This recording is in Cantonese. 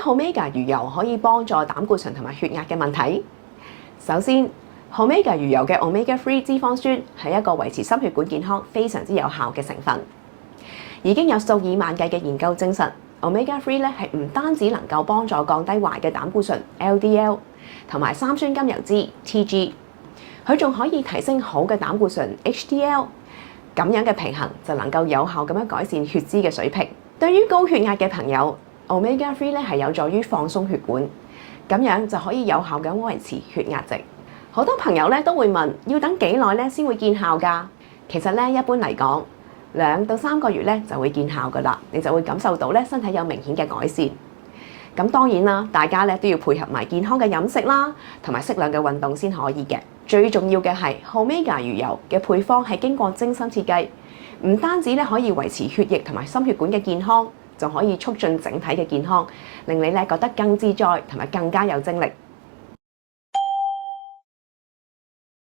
Omega 魚油可以幫助膽固醇同埋血壓嘅問題？首先，Omega 魚油嘅 Omega-3 脂肪酸係一個維持心血管健康非常之有效嘅成分。已經有數以萬計嘅研究證實，Omega-3 咧係唔單止能夠幫助降低壞嘅膽固醇 LDL 同埋三酸甘油脂 TG， 佢仲可以提升好嘅膽固醇 HDL， 咁樣嘅平衡就能夠有效咁樣改善血脂嘅水平。對於高血壓嘅朋友，Omega-3 咧係有助於放鬆血管，咁樣就可以有效咁維持血壓值。好多朋友咧都會問，要等幾耐咧先會見效㗎？其實咧一般嚟講，2到3個月咧就會見效㗎啦，你就會感受到咧身體有明顯嘅改善。咁當然啦，大家咧都要配合埋健康嘅飲食啦，同埋適量嘅運動先可以嘅。最重要嘅係 Omega 魚油嘅配方係經過精心設計，唔單止咧可以維持血液同埋心血管嘅健康，仲可以促進整體嘅健康，令你咧覺得更自在同埋更加有精力。